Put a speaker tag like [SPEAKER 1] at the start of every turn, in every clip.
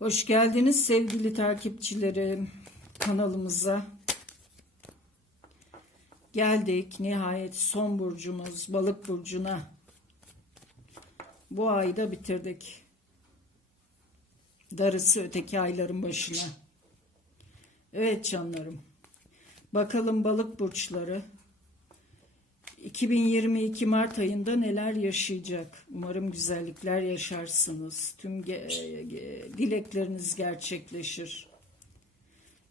[SPEAKER 1] Hoş geldiniz sevgili takipçilerim kanalımıza. Geldik nihayet son burcumuz balık burcuna. Bu ayı da bitirdik. Darısı öteki ayların başına. Evet canlarım. Bakalım balık burçları 2022 Mart ayında neler yaşayacak? Umarım güzellikler yaşarsınız. Tüm ge- ge- dilekleriniz gerçekleşir.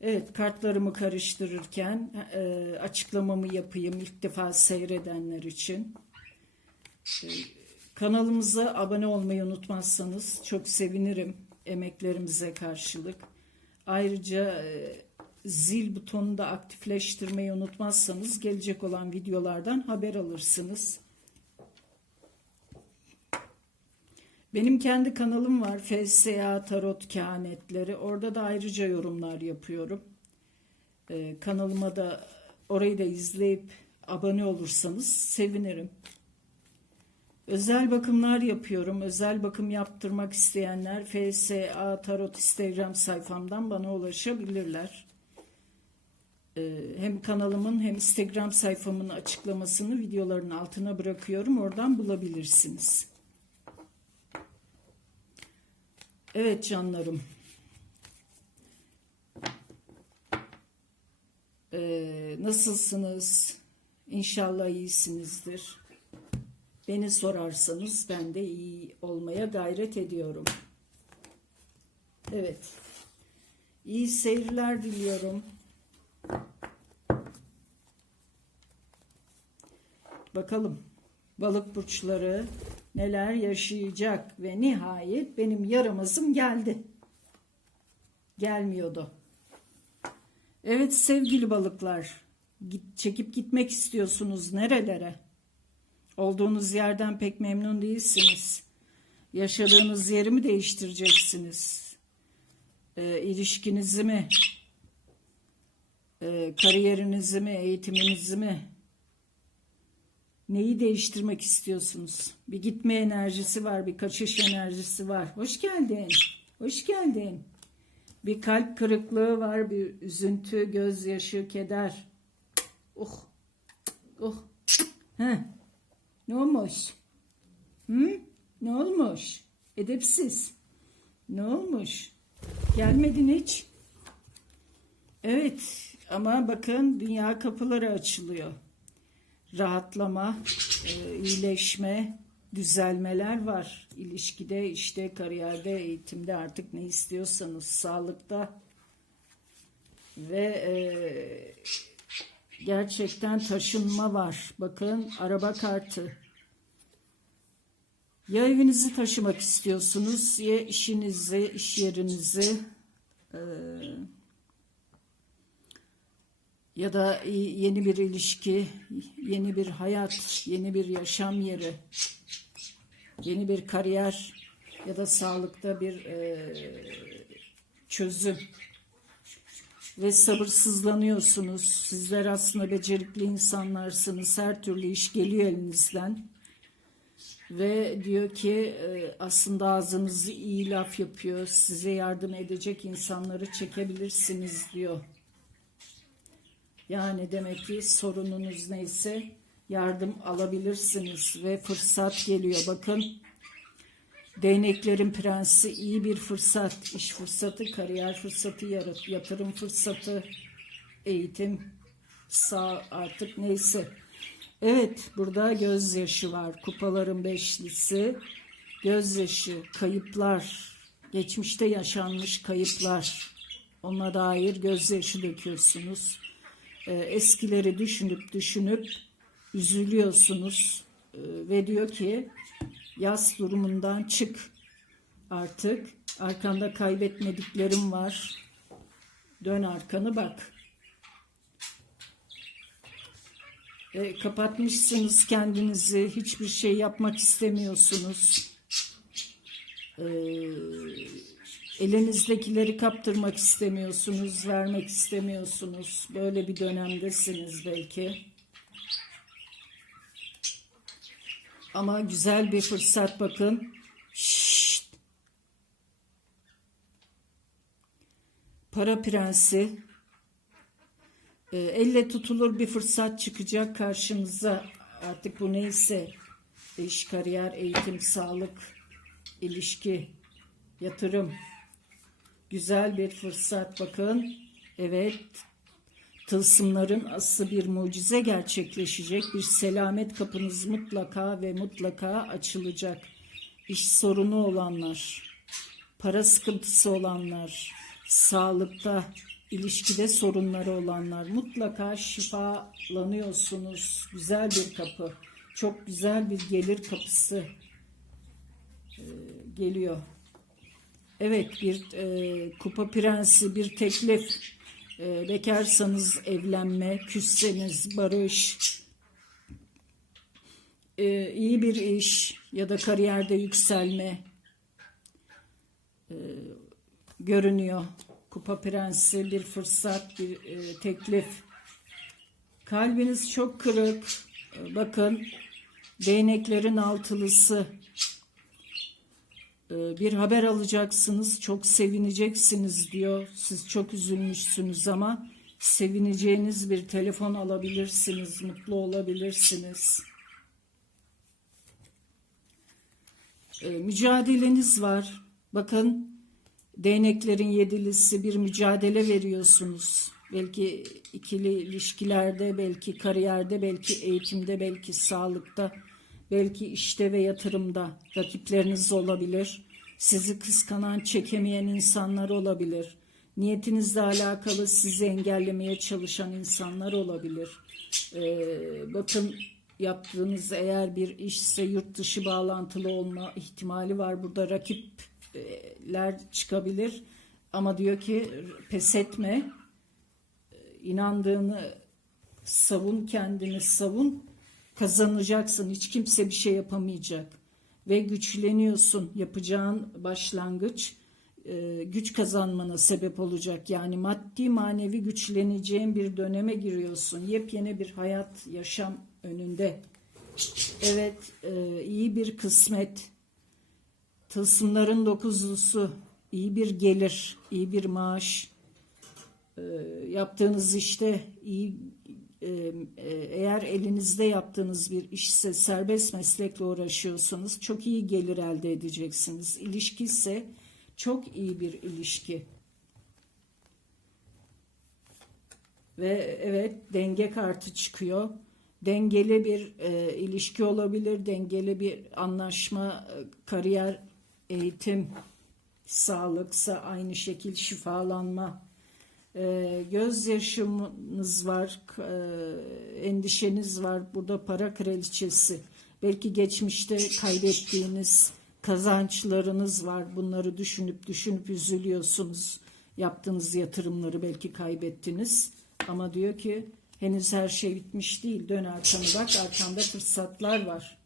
[SPEAKER 1] Evet, kartlarımı karıştırırken e, açıklamamı yapayım ilk defa seyredenler için. E, kanalımıza abone olmayı unutmazsanız çok sevinirim emeklerimize karşılık. Ayrıca e, zil butonunu da aktifleştirmeyi unutmazsanız gelecek olan videolardan haber alırsınız. Benim kendi kanalım var. FSA Tarot Kehanetleri. Orada da ayrıca yorumlar yapıyorum. Ee, kanalıma da orayı da izleyip abone olursanız sevinirim. Özel bakımlar yapıyorum. Özel bakım yaptırmak isteyenler FSA Tarot Instagram sayfamdan bana ulaşabilirler. Ee, hem kanalımın hem Instagram sayfamın açıklamasını videoların altına bırakıyorum. Oradan bulabilirsiniz. Evet canlarım. Ee, nasılsınız? İnşallah iyisinizdir. Beni sorarsanız ben de iyi olmaya gayret ediyorum. Evet. İyi seyirler diliyorum. Bakalım balık burçları neler yaşayacak ve nihayet benim yaramazım geldi. Gelmiyordu. Evet sevgili balıklar, çekip gitmek istiyorsunuz nerelere? Olduğunuz yerden pek memnun değilsiniz. Yaşadığınız yeri mi değiştireceksiniz? Ee, ilişkinizi mi? Ee, kariyerinizi mi? Eğitiminizi mi? Neyi değiştirmek istiyorsunuz? Bir gitme enerjisi var, bir kaçış enerjisi var. Hoş geldin. Hoş geldin. Bir kalp kırıklığı var, bir üzüntü, gözyaşı, keder. Oh. Oh. Heh. Ne olmuş? Hı? Ne olmuş? Edepsiz. Ne olmuş? Gelmedin hiç. Evet ama bakın dünya kapıları açılıyor. Rahatlama, e, iyileşme, düzelmeler var. İlişkide, işte kariyerde, eğitimde artık ne istiyorsanız, sağlıkta ve e, gerçekten taşınma var. Bakın araba kartı. Ya evinizi taşımak istiyorsunuz ya işinizi, iş yerinizi e, ya da yeni bir ilişki, yeni bir hayat, yeni bir yaşam yeri, yeni bir kariyer ya da sağlıkta bir e, çözüm ve sabırsızlanıyorsunuz. Sizler aslında becerikli insanlarsınız. Her türlü iş geliyor elinizden. Ve diyor ki e, aslında ağzınızı iyi laf yapıyor. Size yardım edecek insanları çekebilirsiniz diyor. Yani demek ki sorununuz neyse yardım alabilirsiniz ve fırsat geliyor. Bakın değneklerin prensi iyi bir fırsat, iş fırsatı, kariyer fırsatı, yarat, yatırım fırsatı, eğitim, sağ artık neyse. Evet burada gözyaşı var. Kupaların beşlisi, gözyaşı, kayıplar, geçmişte yaşanmış kayıplar. Ona dair gözyaşı döküyorsunuz e, eskileri düşünüp düşünüp üzülüyorsunuz E, ve diyor ki yaz durumundan çık artık. Arkanda kaybetmediklerim var. Dön arkanı bak. E, kapatmışsınız kendinizi hiçbir şey yapmak istemiyorsunuz. E, elinizdekileri kaptırmak istemiyorsunuz, vermek istemiyorsunuz. Böyle bir dönemdesiniz belki. Ama güzel bir fırsat bakın. Şşt. para prensi. Ee, elle tutulur bir fırsat çıkacak karşınıza. Artık bu neyse. İş, kariyer, eğitim, sağlık, ilişki, yatırım. Güzel bir fırsat bakın. Evet. Tılsımların aslı bir mucize gerçekleşecek. Bir selamet kapınız mutlaka ve mutlaka açılacak. İş sorunu olanlar, para sıkıntısı olanlar, sağlıkta, ilişkide sorunları olanlar mutlaka şifalanıyorsunuz. Güzel bir kapı. Çok güzel bir gelir kapısı e, geliyor. Evet bir e, kupa prensi bir teklif. E, bekarsanız evlenme, küsseniz barış, e, iyi bir iş ya da kariyerde yükselme e, görünüyor. Kupa prensi bir fırsat, bir e, teklif. Kalbiniz çok kırık. E, bakın değneklerin altılısı. E, bir haber alacaksınız, çok sevineceksiniz diyor. Siz çok üzülmüşsünüz ama sevineceğiniz bir telefon alabilirsiniz, mutlu olabilirsiniz. E, mücadeleniz var. Bakın değneklerin yedilisi bir mücadele veriyorsunuz. Belki ikili ilişkilerde, belki kariyerde, belki eğitimde, belki sağlıkta, belki işte ve yatırımda rakipleriniz olabilir. Sizi kıskanan, çekemeyen insanlar olabilir. Niyetinizle alakalı sizi engellemeye çalışan insanlar olabilir. Ee, bakın yaptığınız eğer bir işse yurt dışı bağlantılı olma ihtimali var. Burada rakipler çıkabilir. Ama diyor ki pes etme. İnandığını savun kendini savun. Kazanacaksın. Hiç kimse bir şey yapamayacak. Ve güçleniyorsun. Yapacağın başlangıç e, güç kazanmana sebep olacak. Yani maddi manevi güçleneceğin bir döneme giriyorsun. Yepyeni bir hayat, yaşam önünde. Evet, e, iyi bir kısmet. Tılsımların dokuzlusu, iyi bir gelir, iyi bir maaş. E, yaptığınız işte iyi eğer elinizde yaptığınız bir işse serbest meslekle uğraşıyorsanız çok iyi gelir elde edeceksiniz. İlişki ise çok iyi bir ilişki. Ve evet denge kartı çıkıyor. Dengeli bir e, ilişki olabilir, dengeli bir anlaşma, e, kariyer, eğitim, sağlıksa aynı şekil şifalanma. E, gözyaşımız var, e, endişeniz var. Burada para kraliçesi. Belki geçmişte kaybettiğiniz kazançlarınız var. Bunları düşünüp düşünüp üzülüyorsunuz. Yaptığınız yatırımları belki kaybettiniz. Ama diyor ki henüz her şey bitmiş değil. Dön arkanı bak arkanda fırsatlar var.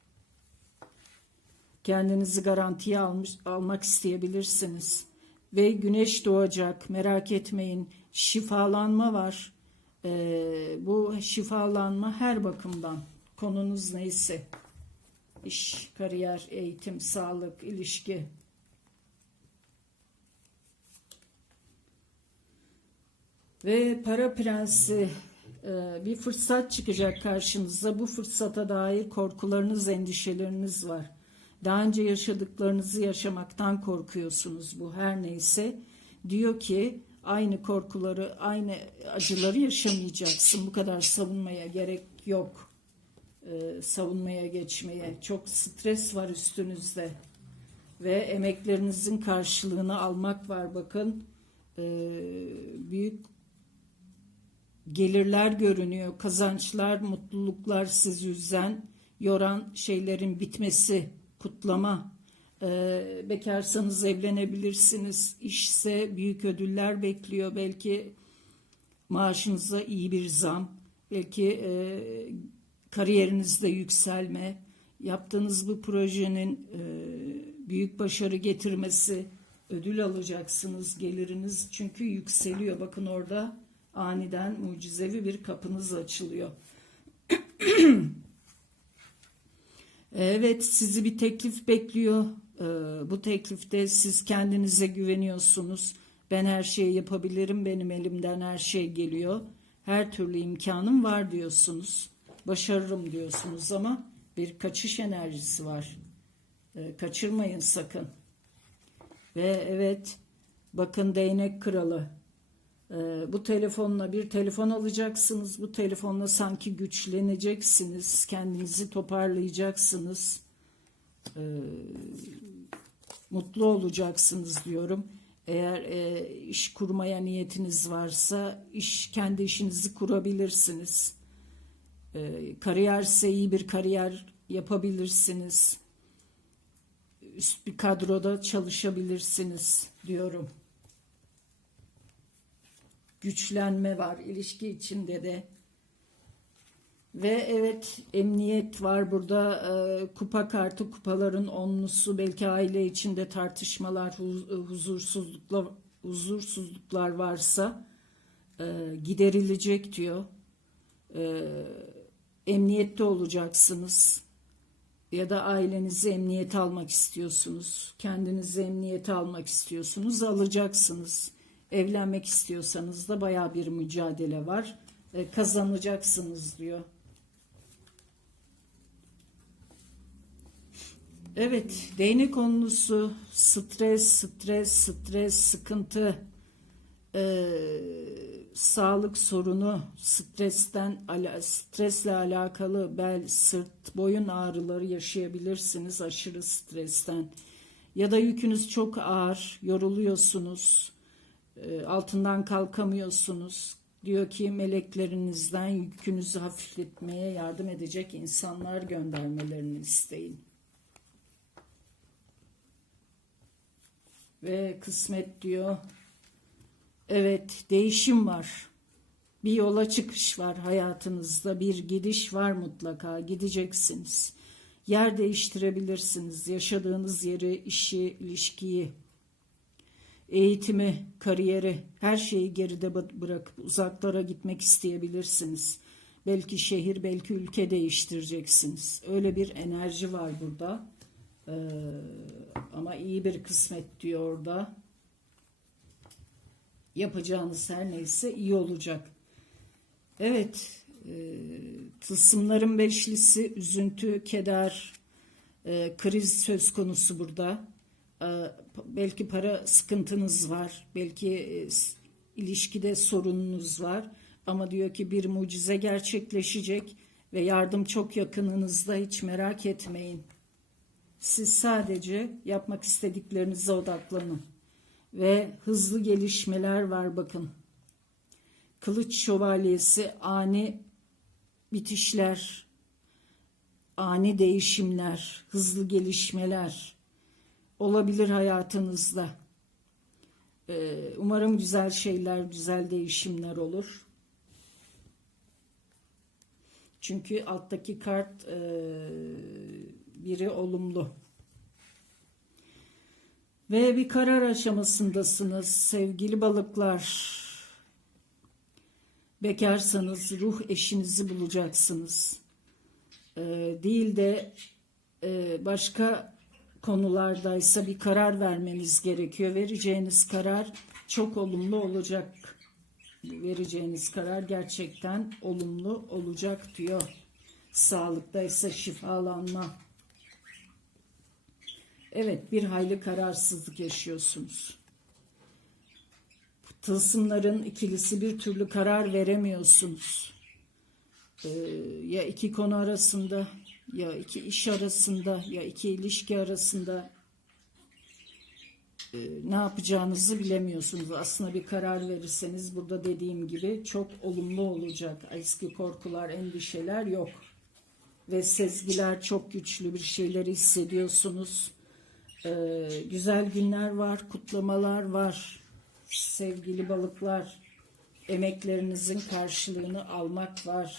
[SPEAKER 1] Kendinizi garantiye almış, almak isteyebilirsiniz. Ve güneş doğacak merak etmeyin. Şifalanma var. Ee, bu şifalanma her bakımdan konunuz neyse iş, kariyer, eğitim, sağlık, ilişki. Ve para prensi e, bir fırsat çıkacak karşınıza. Bu fırsata dair korkularınız, endişeleriniz var. Daha önce yaşadıklarınızı yaşamaktan korkuyorsunuz bu her neyse. Diyor ki aynı korkuları, aynı acıları yaşamayacaksın. Bu kadar savunmaya gerek yok e, savunmaya geçmeye. Çok stres var üstünüzde. Ve emeklerinizin karşılığını almak var bakın. E, büyük gelirler görünüyor. Kazançlar, mutluluklar siz yüzden yoran şeylerin bitmesi, kutlama. E, bekarsanız evlenebilirsiniz. İşse büyük ödüller bekliyor. Belki maaşınıza iyi bir zam. Belki e, kariyerinizde yükselme, yaptığınız bu projenin e, büyük başarı getirmesi, ödül alacaksınız geliriniz çünkü yükseliyor. Bakın orada aniden mucizevi bir kapınız açılıyor. evet sizi bir teklif bekliyor. E, bu teklifte siz kendinize güveniyorsunuz Ben her şeyi yapabilirim. Benim elimden her şey geliyor. Her türlü imkanım var diyorsunuz. Başarırım diyorsunuz ama bir kaçış enerjisi var. Ee, kaçırmayın sakın. Ve evet bakın değnek kralı. Ee, bu telefonla bir telefon alacaksınız. Bu telefonla sanki güçleneceksiniz. Kendinizi toparlayacaksınız. Ee, mutlu olacaksınız diyorum. Eğer e, iş kurmaya niyetiniz varsa iş kendi işinizi kurabilirsiniz. E, kariyerse iyi bir kariyer yapabilirsiniz. Üst bir kadroda çalışabilirsiniz diyorum. Güçlenme var ilişki içinde de. Ve evet emniyet var burada e, kupa kartı kupaların onlusu belki aile içinde tartışmalar hu- huzursuzluklar huzursuzluklar varsa e, giderilecek diyor. E, emniyette olacaksınız ya da ailenizi emniyete almak istiyorsunuz. Kendinizi emniyete almak istiyorsunuz alacaksınız. Evlenmek istiyorsanız da baya bir mücadele var. E, kazanacaksınız diyor. Evet, değnek konusu stres, stres, stres, sıkıntı, e, sağlık sorunu, stresten, stresle alakalı bel, sırt, boyun ağrıları yaşayabilirsiniz aşırı stresten. Ya da yükünüz çok ağır, yoruluyorsunuz, altından kalkamıyorsunuz. Diyor ki meleklerinizden yükünüzü hafifletmeye yardım edecek insanlar göndermelerini isteyin. Ve kısmet diyor. Evet, değişim var. Bir yola çıkış var hayatınızda, bir gidiş var mutlaka. Gideceksiniz. Yer değiştirebilirsiniz. Yaşadığınız yeri, işi, ilişkiyi, eğitimi, kariyeri, her şeyi geride bı- bırakıp uzaklara gitmek isteyebilirsiniz. Belki şehir, belki ülke değiştireceksiniz. Öyle bir enerji var burada. Ee, ama iyi bir kısmet diyor orada. Yapacağınız her neyse iyi olacak. Evet, e, tılsımların beşlisi, üzüntü, keder, e, kriz söz konusu burada. E, belki para sıkıntınız var, belki e, ilişkide sorununuz var. Ama diyor ki bir mucize gerçekleşecek ve yardım çok yakınınızda hiç merak etmeyin. Siz sadece yapmak istediklerinize odaklanın. Ve hızlı gelişmeler var bakın. Kılıç şövalyesi ani bitişler, ani değişimler, hızlı gelişmeler olabilir hayatınızda. Ee, umarım güzel şeyler, güzel değişimler olur. Çünkü alttaki kart e, biri olumlu. Ve bir karar aşamasındasınız sevgili balıklar. Bekarsanız ruh eşinizi bulacaksınız. Ee, değil de e, başka konulardaysa bir karar vermeniz gerekiyor. Vereceğiniz karar çok olumlu olacak. Vereceğiniz karar gerçekten olumlu olacak diyor. Sağlıkta ise şifalanma. Evet bir hayli kararsızlık yaşıyorsunuz. Tılsımların ikilisi bir türlü karar veremiyorsunuz. Ee, ya iki konu arasında ya iki iş arasında ya iki ilişki arasında e, ne yapacağınızı bilemiyorsunuz. Aslında bir karar verirseniz burada dediğim gibi çok olumlu olacak. Eski korkular, endişeler yok. Ve sezgiler çok güçlü bir şeyleri hissediyorsunuz. Ee, güzel günler var, kutlamalar var. Sevgili balıklar, emeklerinizin karşılığını almak var.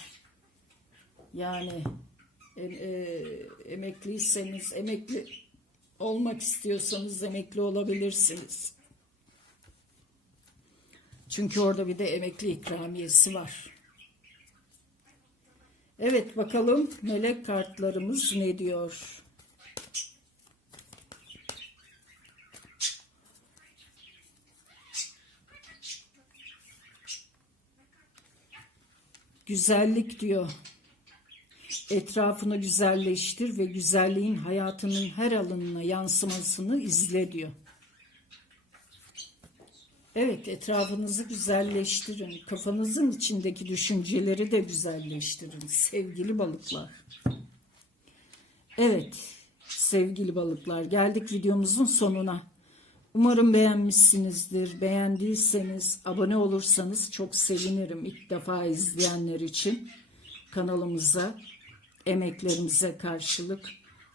[SPEAKER 1] Yani e, e, emekliyseniz, emekli olmak istiyorsanız emekli olabilirsiniz. Çünkü orada bir de emekli ikramiyesi var. Evet bakalım melek kartlarımız ne diyor? Güzellik diyor. Etrafını güzelleştir ve güzelliğin hayatının her alanına yansımasını izle diyor. Evet, etrafınızı güzelleştirin. Kafanızın içindeki düşünceleri de güzelleştirin sevgili balıklar. Evet, sevgili balıklar geldik videomuzun sonuna. Umarım beğenmişsinizdir. Beğendiyseniz abone olursanız çok sevinirim ilk defa izleyenler için kanalımıza, emeklerimize karşılık.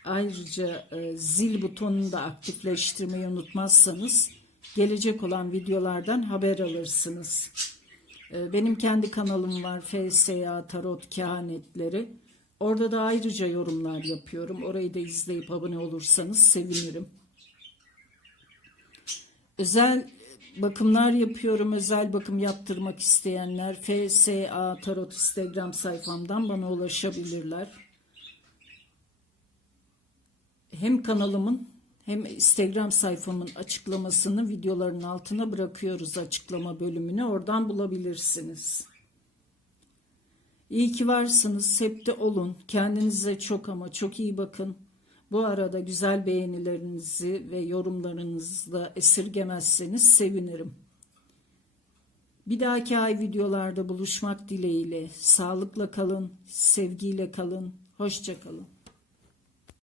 [SPEAKER 1] Ayrıca e, zil butonunu da aktifleştirmeyi unutmazsanız gelecek olan videolardan haber alırsınız. E, Benim kendi kanalım var FSA Tarot Kehanetleri. Orada da ayrıca yorumlar yapıyorum. Orayı da izleyip abone olursanız sevinirim. Özel bakımlar yapıyorum. Özel bakım yaptırmak isteyenler FSA Tarot Instagram sayfamdan bana ulaşabilirler. Hem kanalımın hem Instagram sayfamın açıklamasını videoların altına bırakıyoruz açıklama bölümüne. Oradan bulabilirsiniz. İyi ki varsınız. Hep de olun. Kendinize çok ama çok iyi bakın. Bu arada güzel beğenilerinizi ve yorumlarınızı da esirgemezseniz sevinirim. Bir dahaki ay videolarda buluşmak dileğiyle. Sağlıkla kalın, sevgiyle kalın, hoşça kalın.